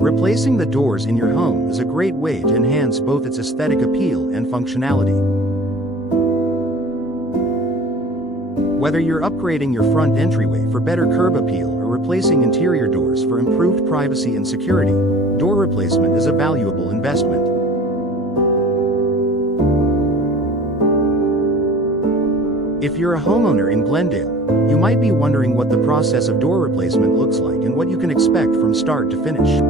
Replacing the doors in your home is a great way to enhance both its aesthetic appeal and functionality. Whether you're upgrading your front entryway for better curb appeal or replacing interior doors for improved privacy and security, door replacement is a valuable investment. If you're a homeowner in Glendale, you might be wondering what the process of door replacement looks like and what you can expect from start to finish.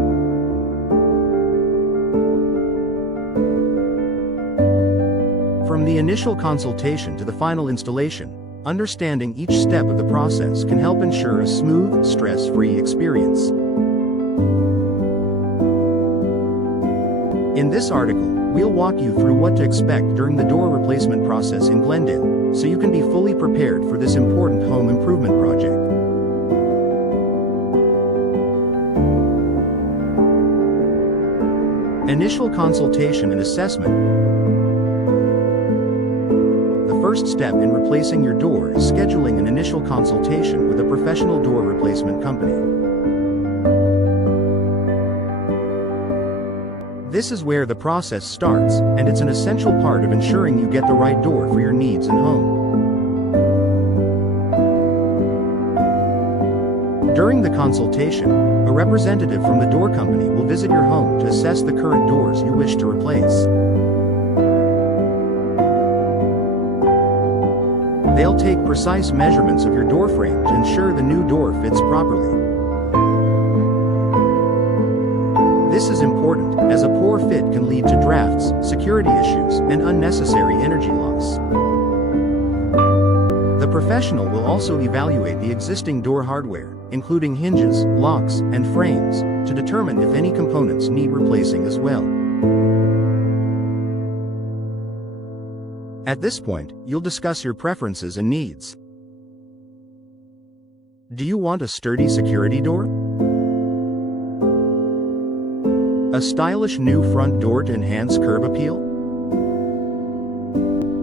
From the initial consultation to the final installation, understanding each step of the process can help ensure a smooth, stress-free experience. In this article, we'll walk you through what to expect during the door replacement process in Glendale, so you can be fully prepared for this important home improvement project. Initial consultation and assessment. The first step in replacing your door is scheduling an initial consultation with a professional door replacement company. This is where the process starts, and it's an essential part of ensuring you get the right door for your needs and home. During the consultation, a representative from the door company will visit your home to assess the current doors you wish to replace. They'll take precise measurements of your door frame to ensure the new door fits properly. This is important, as a poor fit can lead to drafts, security issues, and unnecessary energy loss. The professional will also evaluate the existing door hardware, including hinges, locks, and frames, to determine if any components need replacing as well. At this point, you'll discuss your preferences and needs. Do you want a sturdy security door? A stylish new front door to enhance curb appeal?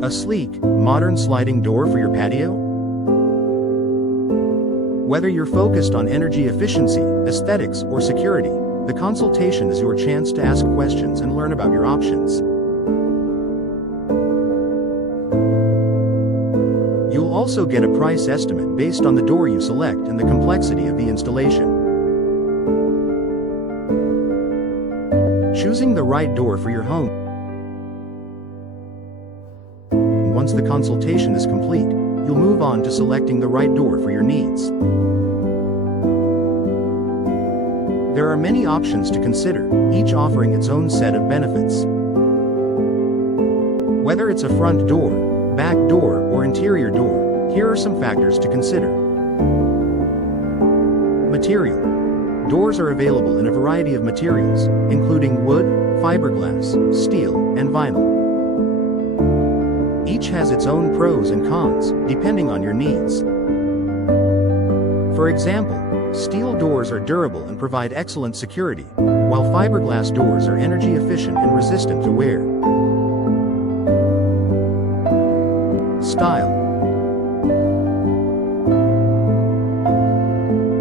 A sleek, modern sliding door for your patio? Whether you're focused on energy efficiency, aesthetics, or security, the consultation is your chance to ask questions and learn about your options. You'll also get a price estimate based on the door you select and the complexity of the installation. Choosing the right door for your home. Once the consultation is complete, you'll move on to selecting the right door for your needs. There are many options to consider, each offering its own set of benefits. Whether it's a front door, back door, or interior door, here are some factors to consider. Material. Doors are available in a variety of materials, including wood, fiberglass, steel, and vinyl. Each has its own pros and cons, depending on your needs. For example, steel doors are durable and provide excellent security, while fiberglass doors are energy efficient and resistant to wear. Style.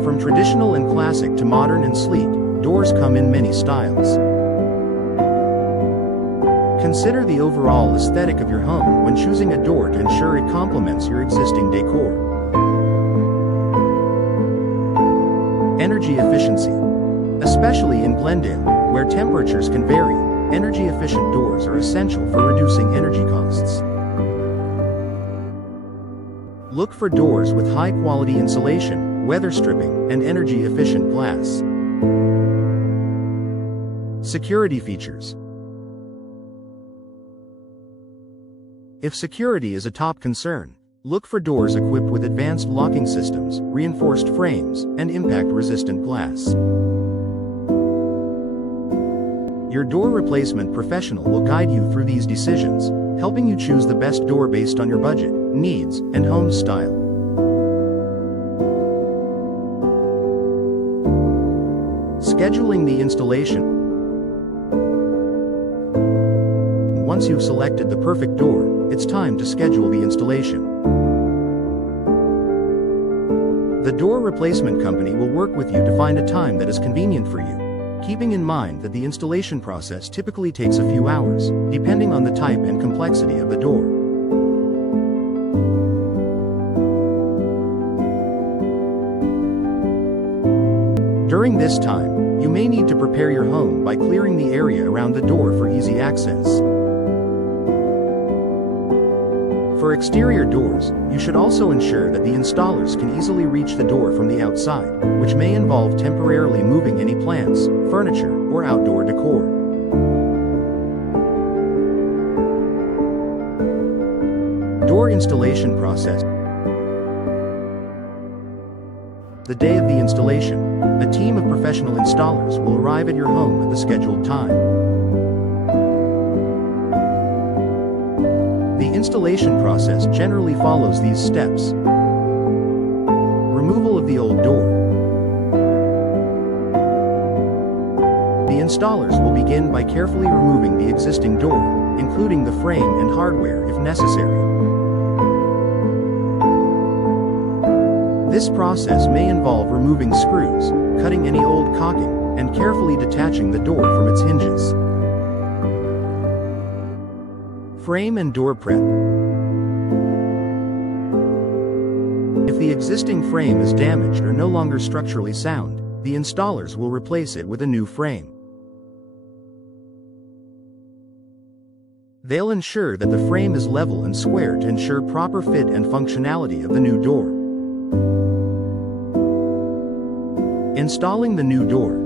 From traditional and classic to modern and sleek, doors come in many styles. Consider the overall aesthetic of your home when choosing a door to ensure it complements your existing decor. Energy efficiency. Especially in Glendale, where temperatures can vary, energy-efficient doors are essential for reducing energy costs. Look for doors with high-quality insulation, weather stripping, and energy-efficient glass. Security features. If security is a top concern, look for doors equipped with advanced locking systems, reinforced frames, and impact-resistant glass. Your door replacement professional will guide you through these decisions, helping you choose the best door based on your budget, needs, and home style. Scheduling the installation. Once you've selected the perfect door, it's time to schedule the installation. The door replacement company will work with you to find a time that is convenient for you. keeping in mind that the installation process typically takes a few hours, depending on the type and complexity of the door. During this time, you may need to prepare your home by clearing the area around the door for easy access. For exterior doors, you should also ensure that the installers can easily reach the door from the outside, which may involve temporarily moving any plants, furniture, or outdoor decor. Door installation process. The day of the installation, a team of professional installers will arrive at your home at the scheduled time. The installation process generally follows these steps. Removal of the old door. The installers will begin by carefully removing the existing door, including the frame and hardware if necessary. This process may involve removing screws, cutting any old caulking, and carefully detaching the door from its hinges. Frame and door prep. If the existing frame is damaged or no longer structurally sound, the installers will replace it with a new frame. They'll ensure that the frame is level and square to ensure proper fit and functionality of the new door. Installing the new door.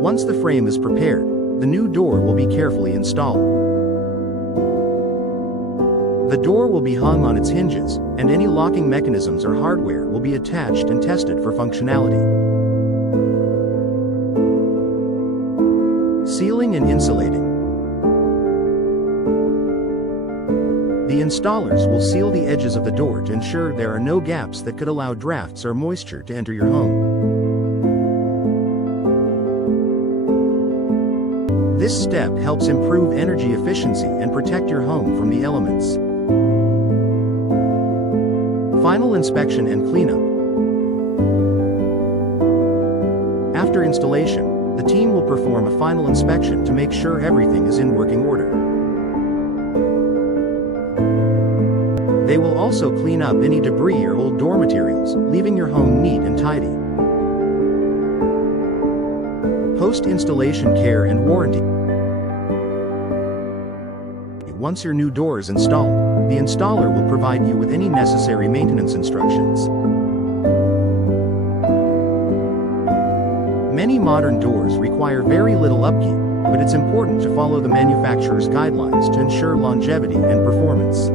Once the frame is prepared, the new door will be carefully installed. The door will be hung on its hinges, and any locking mechanisms or hardware will be attached and tested for functionality. Sealing and insulating. The installers will seal the edges of the door to ensure there are no gaps that could allow drafts or moisture to enter your home. This step helps improve energy efficiency and protect your home from the elements. Final inspection and cleanup. After installation, the team will perform a final inspection to make sure everything is in working order. They will also clean up any debris or old door materials, leaving your home neat and tidy. Post-installation care and warranty. Once your new door is installed, the installer will provide you with any necessary maintenance instructions. Many modern doors require very little upkeep, but it's important to follow the manufacturer's guidelines to ensure longevity and performance.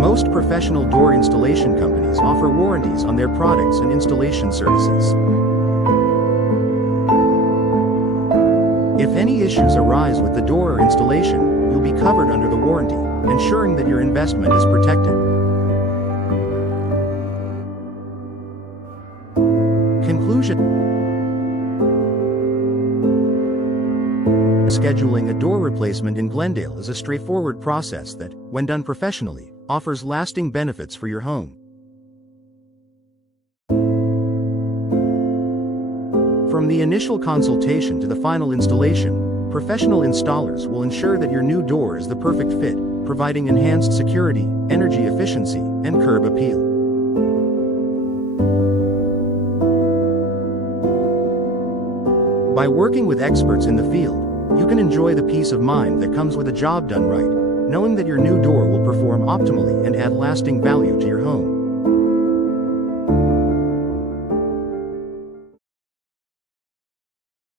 Most professional door installation companies offer warranties on their products and installation services. If any issues arise with the door or installation, you'll be covered under the warranty, ensuring that your investment is protected. Conclusion. Scheduling a door replacement in Glendale is a straightforward process that, when done professionally, offers lasting benefits for your home. From the initial consultation to the final installation, professional installers will ensure that your new door is the perfect fit, providing enhanced security, energy efficiency, and curb appeal. By working with experts in the field, you can enjoy the peace of mind that comes with a job done right, knowing that your new door will perform optimally and add lasting value to your home.